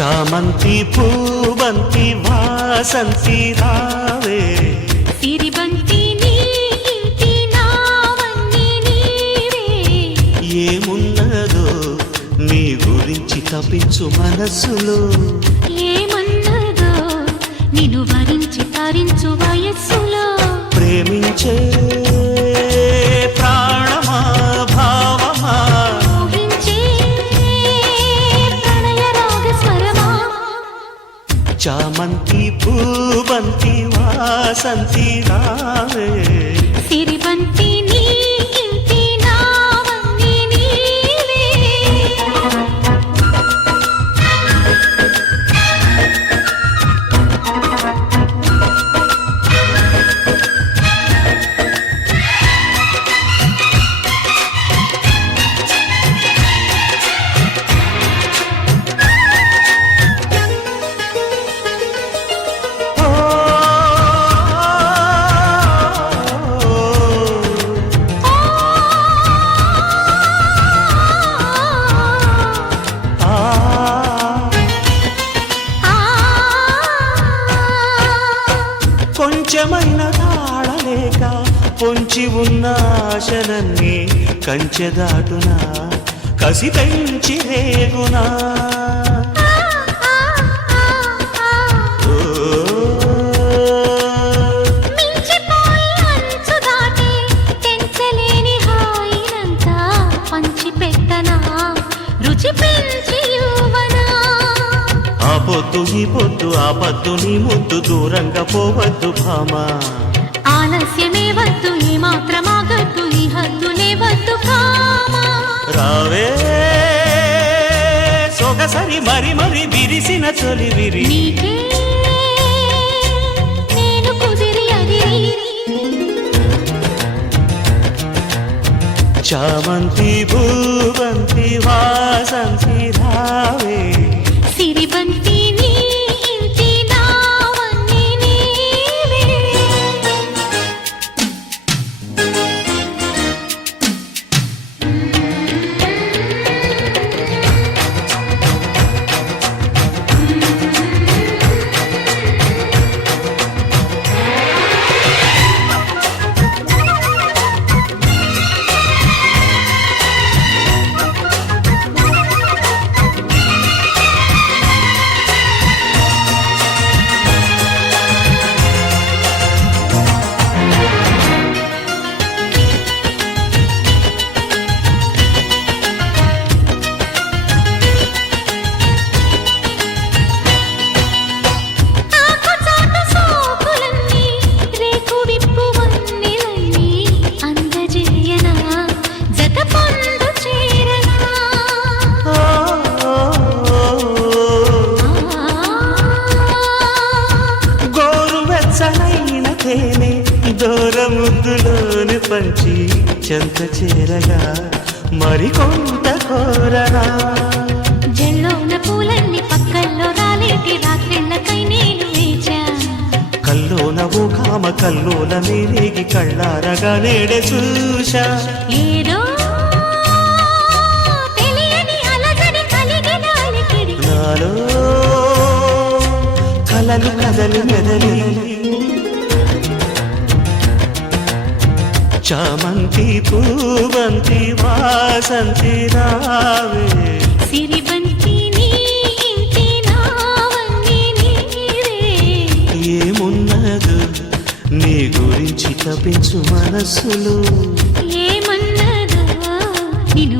చామంతి పూబంతి వాసంతి రావే సిరిబంతి నీ ఇంటి నావన్నీ నీవే ఏమున్నదో నీ గురించి తపించు మనస్సులో ఏమన్నదో నిన్ను వరించి తరించు వయస్సులో ప్రేమించే ప్రాణమా భావమా ఊహించే ప్రణయ రాగ స్వరమా చామంతి పూబంతి వాసంతి రావే సిరిబంతి నీ ఇంటి నావన్నీ నీవే కొంచెమైన తాళలేక పొంచి ఉన్న ఆశలన్నీ కంచె దాటునా కసి పెంచి రేగునా ఓ, మించిపోయి అంచు దాటి తెంచలేని హాయినంతా పంచిపెట్టనా రుచి పెంచి యువనా ఆ పొద్దు ఈ పొద్దు ఆ పద్దు నీ ముద్దు దూరంగా పోవద్దు భామా ఆలస్యమే వద్దు ఈ మాత్రమాగద్దు ఈ హద్దులే వద్దు కామా రావే సొగసరి మరి మరి విరిసిన తొలి విరి నీకే నేను కుదిరి అదిరి చామంతి భూవంతి వాసంతి రావే సిరిబంతి నీ ఇంటి నావన్నీ నీవే ఆకుచాటు సోకులన్నీ రేకు విప్పు వన్నెలన్నీ అందజేయనా జత పొందు చేరనా గోరు వెచ్చనైన తేనె దూర ముద్దులోని పంచి చెంత చేరగా మరికొంత కోరనా జల్లోన పూలన్నీ పక్కల్లో రాలేటి రాత్రిళ్ళకై నేను వేచా కల్లోన ఓ కామ కల్లోల మేరేగి కళ్ళారగా నేడే చూశా ఏదో తెలియని అలజడి కలిగిన అలికిడి నాలో కలలు కదలు మెదలి చామంతి పూవంతి వాసంతి రావే సిరిబంతి నీ ఇంటి నావన్నీ నీవే ఏమున్నదు నీ గురించి తపించు మనస్సులో ఏమన్నదో నిన్ను